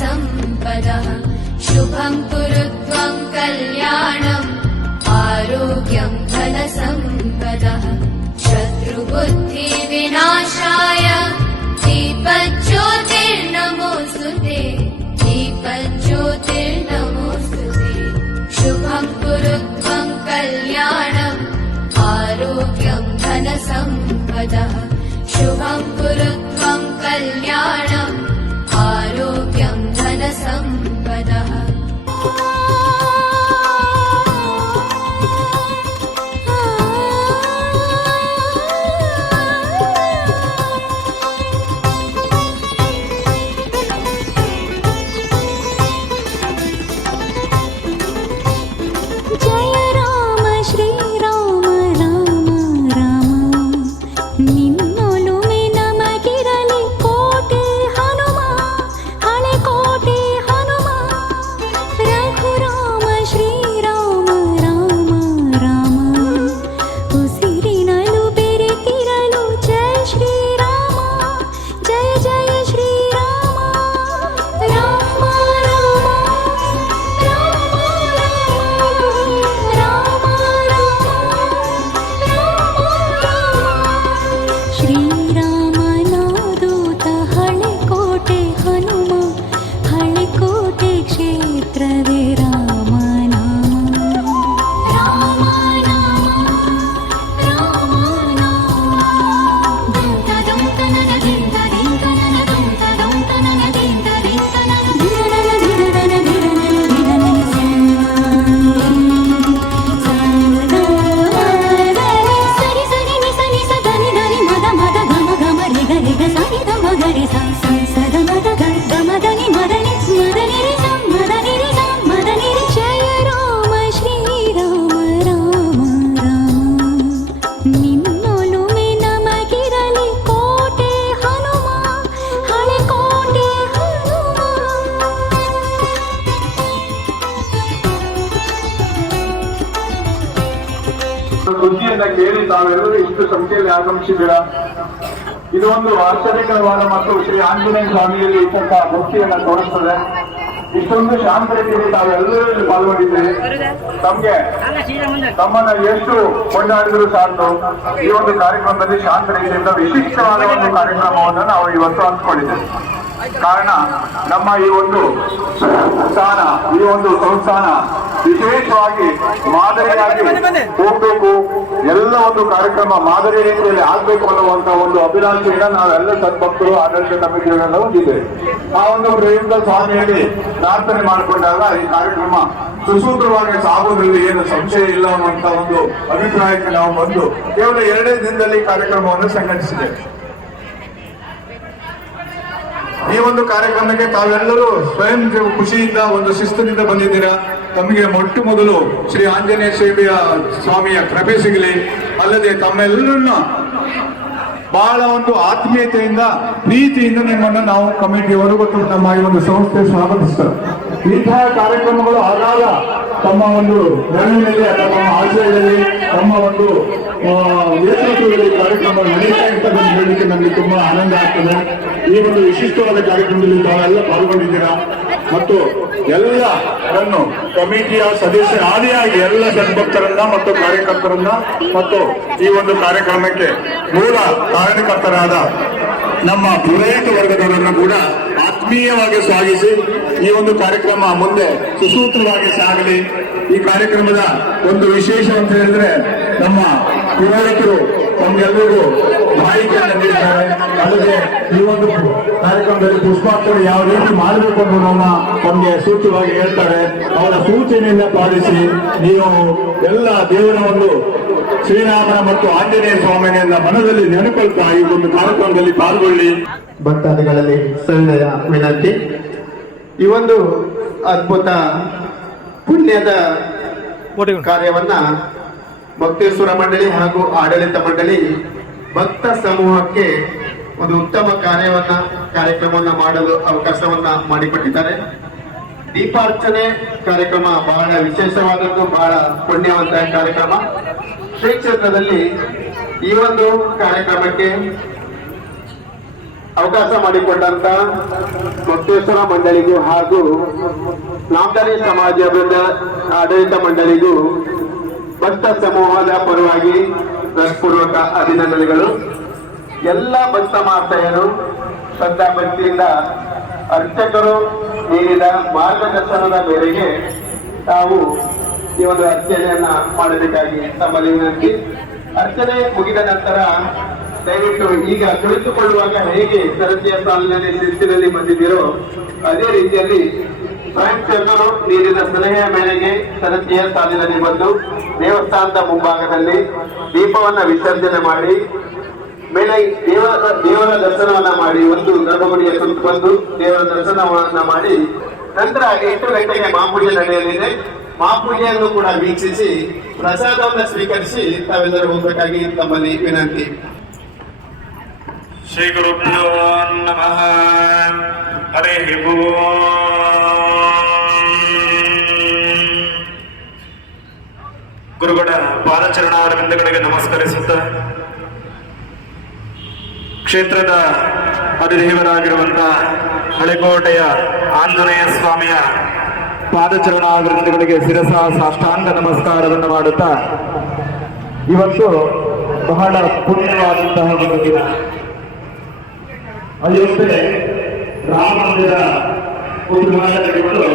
सम्पदः। शुभम् कुरु त्वम् कल्याणम् आरोग्यम् धनसम्पदः शत्रुबुद्धिविनाशाय धन ते शत्रुबुद्धिविनाशाय ते। शुभम् कुरु त्वम् कल्याणम् आरोग्यम् धनसम्पदः शुभम् कुरु त्वम् कल्याणम् ಇದು ಒಂದು ಆಶ್ಚರ್ಯಕರವಾದ ಮತ್ತು ಶ್ರೀ ಆಂಜನೇಯ ಸ್ವಾಮಿಯಲ್ಲಿ ಇಟ್ಟಂತಹ ಭಕ್ತಿಯನ್ನ ತೋರಿಸ್ತದೆ. ಇಷ್ಟೊಂದು ಶಾಂತ ರೀತಿಯಲ್ಲಿ ತಾವೆಲ್ಲರೂ ಇಲ್ಲಿ ಪಾಲ್ಗೊಂಡಿದ್ದೀರಿ? ತಮ್ಗೆ ತಮ್ಮನ್ನ ಎಷ್ಟು ಕೊಂಡಾಡಿದ್ರು ಸಾಕು. ಈ ಒಂದು ಕಾರ್ಯಕ್ರಮದಲ್ಲಿ ಶಾಂತ ರೀತಿಯಿಂದ ವಿಶಿಷ್ಟವಾದ ಒಂದು ಕಾರ್ಯಕ್ರಮವನ್ನು ನಾವು ಇವತ್ತು ಹಂಚ್ಕೊಂಡಿದ್ದೇವೆ. ಕಾರಣ, ನಮ್ಮ ಈ ಒಂದು ಸ್ಥಾನ ಈ ಒಂದು ಸಂಸ್ಥಾನ ವಿಶೇಷವಾಗಿ ಮಾದರಿಯಾಗಿ ಹೋಗ್ಬೇಕು. ಎಲ್ಲ ಒಂದು ಕಾರ್ಯಕ್ರಮ ಮಾದರಿ ರೀತಿಯಲ್ಲಿ ಆಗ್ಬೇಕು ಅನ್ನುವಂತ ಒಂದು ಅಭಿಲಾಷೆಯನ್ನ ನಾವೆಲ್ಲ ಸದ್ಭಕ್ತರು ಆಡಳಿತ ಕಮಿಟಿಯವರೆಲ್ಲ ಹೊಂದಿದ್ದೇವೆ. ಆ ಒಂದು ಸ್ವಾಮಿ ಹೇಳಿ ಪ್ರಾರ್ಥನೆ ಮಾಡಿಕೊಂಡಾಗ ಈ ಕಾರ್ಯಕ್ರಮ ಸುಸೂತ್ರವಾಗಿ ಸಾಗುವುದರಲ್ಲಿ ಏನು ಸಂಶಯ ಇಲ್ಲ ಅನ್ನುವಂತ ಒಂದು ಅಭಿಪ್ರಾಯಕ್ಕೆ ನಾವು ಬಂದು ಕೇವಲ ಎರಡೇ ದಿನದಲ್ಲಿ ಕಾರ್ಯಕ್ರಮವನ್ನು ಸಂಘಟಿಸಿದೆ ಈ ಒಂದು ಕಾರ್ಯಕ್ರಮಕ್ಕೆ ತಾವೆಲ್ಲರೂ ಸ್ವಯಂ ಖುಷಿಯಿಂದ ಒಂದು ಶಿಸ್ತಿನಿಂದ ಬಂದಿದ್ದೀರಾ? ತಮಗೆ ಮೊಟ್ಟ ಮೊದಲು ಶ್ರೀ ಆಂಜನೇಯ ಸೇವೆಯ ಸ್ವಾಮಿಯ ಕೃಪೆ ಸಿಗಲಿ. ಅಲ್ಲದೆ ತಮ್ಮೆಲ್ಲರನ್ನ ಬಹಳ ಒಂದು ಆತ್ಮೀಯತೆಯಿಂದ, ಪ್ರೀತಿಯಿಂದ ನಿಮ್ಮನ್ನು ನಾವು ಕಮಿಟಿಯವರು ಮತ್ತು ನಮ್ಮ ಈ ಒಂದು ಸಂಸ್ಥೆ ಸ್ವಾಗತಿಸ್ತಾರೆ. ಇಂತಹ ಕಾರ್ಯಕ್ರಮಗಳು ಆಗಾಗ ತಮ್ಮ ಒಂದು ನೆರವಿನಲ್ಲಿ, ಅಥವಾ ತಮ್ಮ ಆಶ್ರಯದಲ್ಲಿ ತಮ್ಮ ಒಂದು ನೇತೃತ್ವದಲ್ಲಿ ಕಾರ್ಯಕ್ರಮ ನಡೀತಾ ಇರ್ತಕ್ಕಂಥ ಹೇಳಲಿಕ್ಕೆ ನಮಗೆ ತುಂಬಾ ಆನಂದ ಆಗ್ತದೆ. ಈ ಒಂದು ವಿಶಿಷ್ಟವಾದ ಕಾರ್ಯಕ್ರಮದಲ್ಲಿ ತಾವೆಲ್ಲ ಪಾಲ್ಗೊಂಡಿದ್ದೀರಾ? ಮತ್ತು ಎಲ್ಲರನ್ನು ಕಮಿಟಿಯ ಸದಸ್ಯ ಆದಿಯಾಗಿ ಎಲ್ಲ ಸದ್ಭಕ್ತರನ್ನ ಮತ್ತು ಕಾರ್ಯಕರ್ತರನ್ನ ಮತ್ತು ಈ ಒಂದು ಕಾರ್ಯಕ್ರಮಕ್ಕೆ ಮೂಲ ಕಾರಣಕರ್ತರಾದ ನಮ್ಮ ಪುರೋಹಿತ ವರ್ಗದವರನ್ನು ಕೂಡ ಆತ್ಮೀಯವಾಗಿ ಸ್ವಾಗತಿಸಿ ಈ ಒಂದು ಕಾರ್ಯಕ್ರಮ ಮುಂದೆ ಸುಸೂತ್ರವಾಗಿ ಸಾಗಲಿ. ಈ ಕಾರ್ಯಕ್ರಮದ ಒಂದು ವಿಶೇಷ ಅಂತ ಹೇಳಿದ್ರೆ ನಮ್ಮ ಪುರೋಹಿತರು ನಮ್ಗೆಲ್ಲರಿಗೂ ಅಲ್ಲದೆ ಈ ಒಂದು ಕಾರ್ಯಕ್ರಮದಲ್ಲಿ ಪುಷ್ಪಾರ್ಚನೆ ಯಾವ ರೀತಿ ಮಾಡಬೇಕು ಅನ್ನೋದನ್ನ ನಮಗೆ ಸೂಚ್ಯವಾಗಿ ಹೇಳ್ತಾರೆ ಅವರ ಸೂಚನೆಯನ್ನ ಪಾಲಿಸಿ ನೀವು ಎಲ್ಲ ದೇವರ ಒಂದು ಶ್ರೀರಾಮನ ಮತ್ತು ಆಂಜನೇಯ ಸ್ವಾಮಿಯನ್ನ ಮನದಲ್ಲಿ ನೆನಪಲ್ತಾ ಈ ಒಂದು ಕಾರ್ಯಕ್ರಮದಲ್ಲಿ ಪಾಲ್ಗೊಳ್ಳಿ ಭಕ್ತಾದಿಗಳಲ್ಲಿ ಸಲ್ಲೆಯ ವಿನಂತಿ ಈ ಒಂದು ಅದ್ಭುತ ಪುಣ್ಯದ ಕಾರ್ಯವನ್ನ ಭಕ್ತೇಶ್ವರ ಮಂಡಳಿ ಹಾಗೂ ಆಡಳಿತ ಮಂಡಳಿ ಭಕ್ತ ಸಮೂಹಕ್ಕೆ ಒಂದು ಉತ್ತಮ ಕಾರ್ಯವನ್ನ, ಕಾರ್ಯಕ್ರಮವನ್ನ ಮಾಡಲು ಅವಕಾಶವನ್ನ ಮಾಡಿಕೊಟ್ಟಿದ್ದಾರೆ. ದೀಪಾರ್ಚನೆ ಕಾರ್ಯಕ್ರಮ ಬಹಳ ವಿಶೇಷವಾದದ್ದು, ಬಹಳ ಪುಣ್ಯವಂತ ಕಾರ್ಯಕ್ರಮ. ಶ್ರೀ ಕ್ಷೇತ್ರದಲ್ಲಿ ಈ ಒಂದು ಕಾರ್ಯಕ್ರಮಕ್ಕೆ ಅವಕಾಶ ಮಾಡಿಕೊಂಡಂತ ಮೊಟ್ಟೇಶ್ವರ ಮಂಡಳಿಗೂ ಹಾಗೂ ನಾಮದಾರಿ ಸಮಾಜ ಆಡಳಿತ ಮಂಡಳಿಗೂ ಭಕ್ತ ಸಮೂಹದ ಪರವಾಗಿ ಹೃತ್ಪೂರ್ವಕ ಅಭಿನಂದನೆಗಳು. ಎಲ್ಲ ಭಕ್ತ ಮಾತೆಯರು ಶ್ರದ್ಧಾ ಭಕ್ತಿಯಿಂದ ಅರ್ಚಕರು ನೀಡಿದ ಮಾರ್ಗದರ್ಶನದ ಮೇರೆಗೆ ತಾವು ಈ ಒಂದು ಅರ್ಚನೆಯನ್ನ ಮಾಡಬೇಕಾಗಿ ತಮ್ಮಲ್ಲಿ ವಿನಂತಿ ಅರ್ಚನೆ ಮುಗಿದ ನಂತರ ದಯವಿಟ್ಟು ಈಗ ಕುಳಿತುಕೊಳ್ಳುವಾಗ ಹೇಗೆ ಸರತಿಯ ಸಾಲಿನಲ್ಲಿ ಶಿಸ್ತಿನಲ್ಲಿ ಬಂದಿದ್ದೀರೋ, ಅದೇ ರೀತಿಯಲ್ಲಿ ಸ್ವಯಂ ಸೇವಕರು ನೀಡಿದ ಸಲಹೆಯ ಮೇರೆಗೆ ಸರತಿಯ ಸಾಲಿನಲ್ಲಿ ಬಂದು ದೇವಸ್ಥಾನದ ಮುಂಭಾಗದಲ್ಲಿ ದೀಪವನ್ನು ವಿಸರ್ಜನೆ ಮಾಡಿ, ಮೇಲೆ ದೇವರ ದೇವರ ದರ್ಶನವನ್ನ ಮಾಡಿ, ಒಂದು ಗರ್ಭಗುಡಿಯ ಸುತ್ತ ಬಂದು ದೇವರ ದರ್ಶನವನ್ನ ಮಾಡಿ, ನಂತರ ಎಂಟು ಗಂಟೆಗೆ ಮಹಾಪೂಜೆ ನಡೆಯಲಿದೆ. ಮಹಾಪೂಜೆಯನ್ನು ಕೂಡ ವೀಕ್ಷಿಸಿ, ಪ್ರಸಾದವನ್ನು ಸ್ವೀಕರಿಸಿ ತಾವೆಲ್ಲರೂ ಹೋಗಬೇಕಾಗಿ ತಮ್ಮಲ್ಲಿ ವಿನಂತಿ. ಶ್ರೀ ಗುರುಭ್ಯೋ ನಮಃ ಹರಿ ಗುರುಗಳ ಪಾದಚರಣಾರವಿಂದಗಳಿಗೆ ನಮಸ್ಕರಿಸುತ್ತ ಕ್ಷೇತ್ರದ ಅಧಿದೇವರಾಗಿರುವಂತ ಹಳೆಕೋಟೆಯ ಆಂಜನೇಯ ಸ್ವಾಮಿಯ ಪಾದಚರಣಾವೃಂದಗಳಿಗೆ ಶಿರಸ ಸಾಷ್ಟಾಂಗ ನಮಸ್ಕಾರವನ್ನು ಮಾಡುತ್ತಾ, ಇವತ್ತು ಬಹಳ ಪುಣ್ಯವಾದಂತಹ ಒಂದು ದಿನ. ಅಯೋಧ್ಯೆ ರಾಮ ಮಂದಿರ ಉದ್ಘಾಟನೆಗೊಂಡು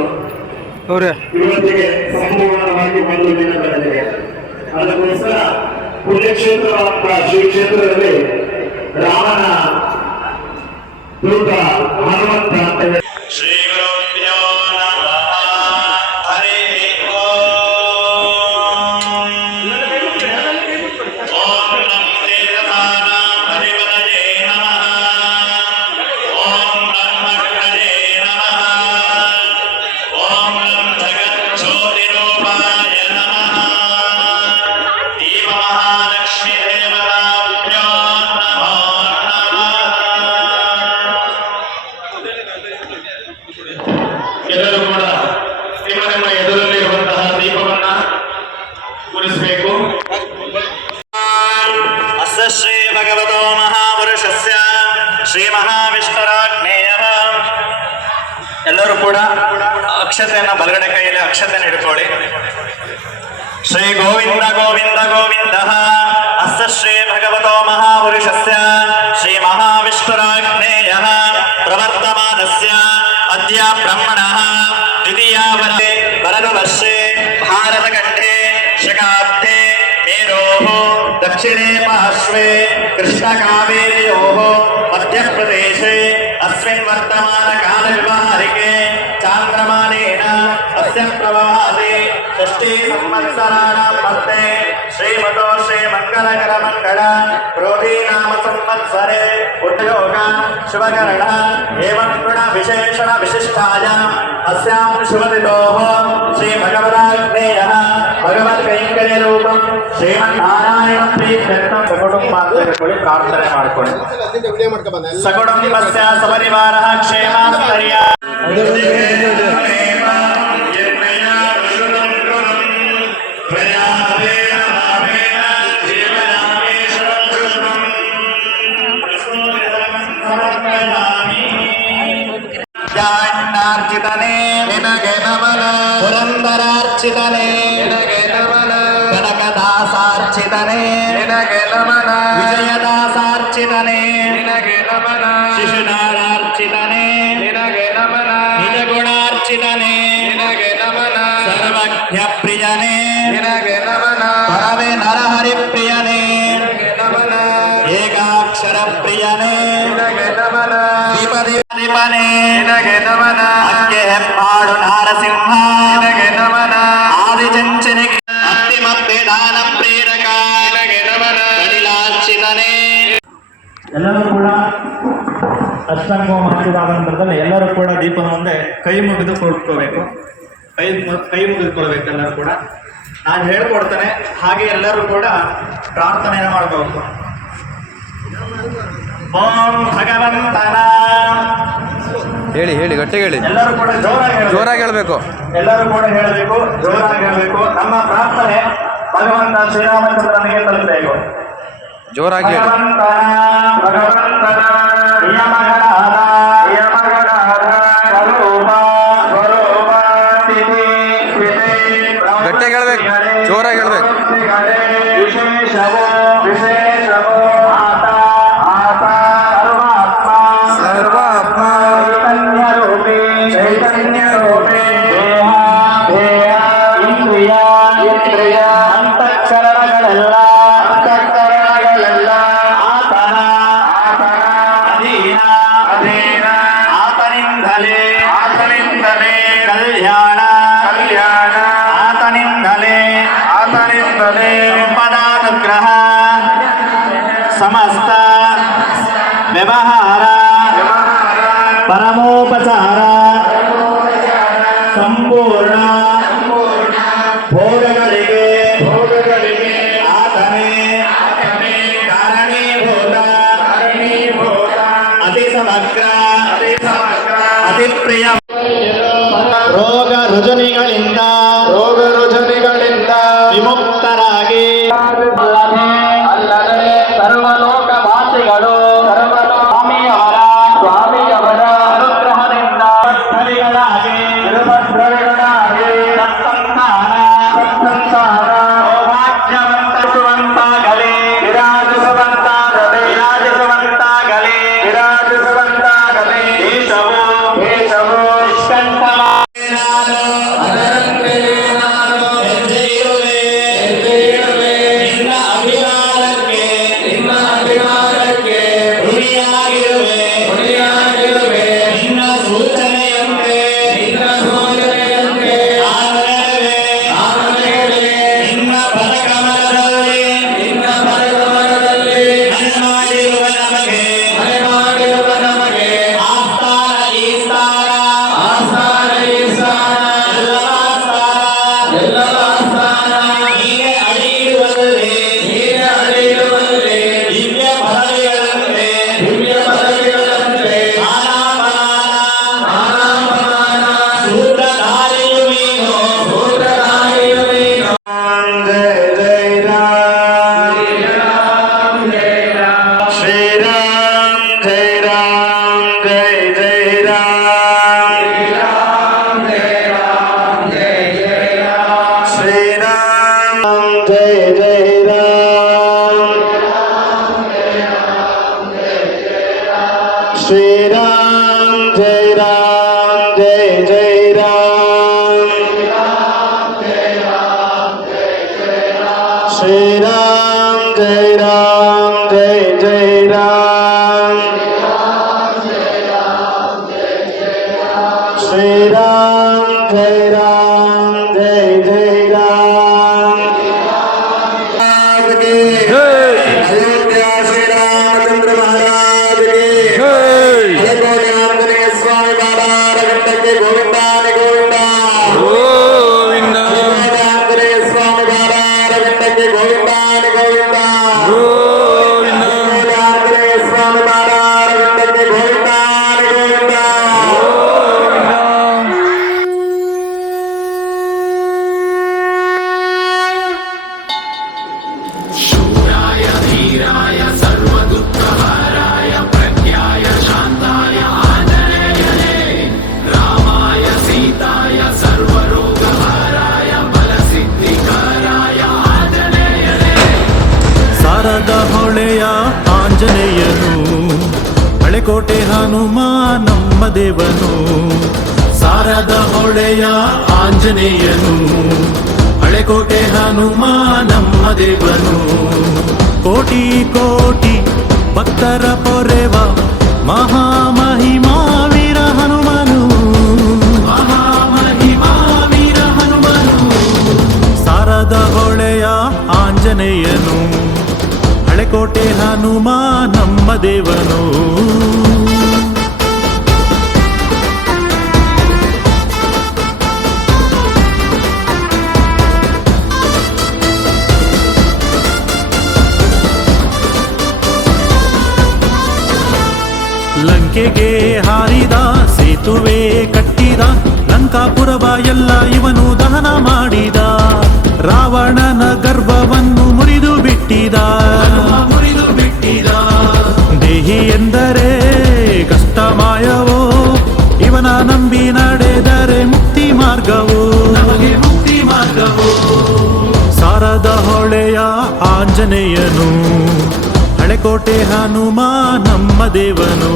ಇವತ್ತಿಗೆ ಸಂಪೂರ್ಣವಾಗಿ ಒಂದು ದಿನ ಬಂದಿದೆ ಅದಕ್ಕೋಸ್ಕರ ಪುಣ್ಯಕ್ಷೇತ್ರವಾದ ಶ್ರೀ ಕ್ಷೇತ್ರದಲ್ಲಿ ರಾಮನ ದೂತ ಹನುಮಂತ ಅಂತ ಹೇಳಿ. ಶ್ರೀ ಕೂಡ ಅಕ್ಷತೆಯನ್ನ ಬಲಗಡೆ ಕೈಯಲ್ಲಿ ಅಕ್ಷತೆಯನ್ನು ಹಿಡ್ಕೊಳ್ಳಿ ಶ್ರೀ ಗೋವಿಂದ ಗೋವಿಂದ ಗೋವಿಂದ ಅಸ್ತ ಶ್ರೀ ಭಗವತೋ ಮಹಾಪುರುಷಸ್ಯ ಶ್ರೀ ಮಹಾವಿಷ್ಣುರಾಜ್ಞೇಯ दक्षिणे पार्श्वे कृष्णकावेर्योः मध्यप्रदेशे अस्मिन् वर्तमानकालव्यवहारिके चान्द्रमानेन अस्य प्रभाते षष्ठी संवत्सराणां मध्ये श्रीमतो श्रीमङ्गलकरमङ्गल क्रोधी नाम संवत्सरे उद्योग शुभकरण एवं गुणविशेषण विशिष्टायाम् अस्यां शुभदितोः श्रीभगवदाग्नेयः ಭಗವದ್ಕೈಂಕರ್ಯರೂಪಂ ಶ್ರೀಮನ್ನಾರಾಯಣ ಪ್ರೀತ್ಯರ್ಥಂ ಸಕುಟುಂಬಾಂತರಕೊಳ್ಳಿ ಪ್ರಾರ್ಥನೆ ಮಾಡಿಕೊಳ್ಳಿ ಸಕುಟುಂಬಸ್ಯ ಸಪರಿವಾರ ಕ್ಷೇಮಾಸ್ತರ್ಯ ಜಾಂಡಾರ್ಚಿತನೇ ನಿನಗೆ సార్చితనే విజయదా సార్చితనే శిశునారార్చితనే నిజ గుణార్చితనే సర్వజ్ఞ ప్రియనే పరమే నరహరి ప్రియనే ఏకాక్షర ప్రియనే శ్రీపదే అక్కే పాడు నారసింహ ಪಶ್ಚಾತ್ತಾಪ ಮಾಡುವುದಾದ ಸಂದರ್ಭದಲ್ಲಿ ಎಲ್ಲರೂ ಕೂಡ ದೀಪದ ಮುಂದೆ ಕೈ ಮುಗಿದು ಕೊಡ್ಕೋಬೇಕು ಕೈ ಕೈ ಮುಗಿದುಕೊಳ್ಬೇಕು ಎಲ್ಲರೂ ಕೂಡ. ನಾನು ಹೇಳ್ಕೊಡ್ತೇನೆ ಹಾಗೆ ಎಲ್ಲರೂ ಕೂಡ ಪ್ರಾರ್ಥನೆ ಮಾಡಬೇಕು. ಓಂ ಭಗವಂತನ. ಹೇಳಿ ಹೇಳಿ ಗಟ್ಟಿ ಹೇಳಿ. ಎಲ್ಲರೂ ಕೂಡ ಜೋರಾಗಿ ಜೋರಾಗಿ ಹೇಳಬೇಕು. ಎಲ್ಲರೂ ಕೂಡ ಹೇಳಬೇಕು ಜೋರಾಗಿ ಹೇಳಬೇಕು. ನಮ್ಮ ಪ್ರಾರ್ಥನೆ ಭಗವಂತ ಶ್ರೀರಾಮಚಂದ್ರನಿಗೆ ತಲುಪಬೇಕು. ಜೋರಾಗಿ ಭಗವಂತನ ಭಗವಂತನ ನಿಯಮ Paramo Pata. ಗೋವಿಂದಾನಿ ಗೋವಿಂದ ಹಳೆಕೋಟೆ ಹನುಮ ನಮ್ಮ ದೇವನು. ಸಾರದ ಹೊಳೆಯ ಆಂಜನೇಯನು. ಹಳೆಕೋಟೆ ಹನುಮ ನಮ್ಮ ದೇವನು. ಕೋಟಿ ಕೋಟಿ ಭಕ್ತರ ಪೊರೆವ ಮಹಾಮಹಿಮಾ ವೀರ ಹನುಮನು. ಮಹಾಮಹಿಮಾ ವೀರ ಹನುಮನು. ಸಾರದ ಹೊಳೆಯ ಆಂಜನೇಯನು. ಹಳೆಕೋಟೆ ಹನುಮ ನಮ್ಮ ದೇವನು. ಲಂಕೆಗೆ ಹಾರಿದ ಸೇತುವೆ ಕಟ್ಟಿದ ಲಂಕಾಪುರವ ಎಲ್ಲ ಇವನು ದಹನ ಮಾಡಿದ. ರಾವಣನ ಗರ್ಭವನ್ನು ಮುರಿದು ಬಿಟ್ಟಿದ. ಆಂಜನೇಯನು ಹಳೆಕೋಟೆ ಹನುಮ ನಮ್ಮ ದೇವನು.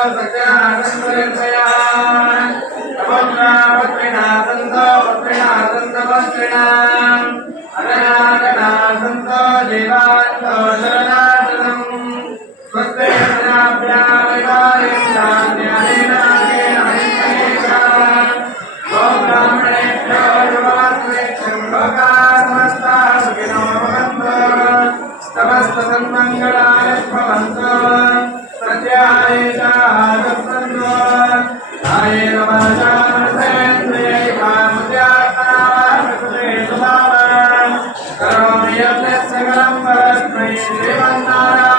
Yeah, I was like, yeah. अपने सगलम परस्मै देवन्नारायण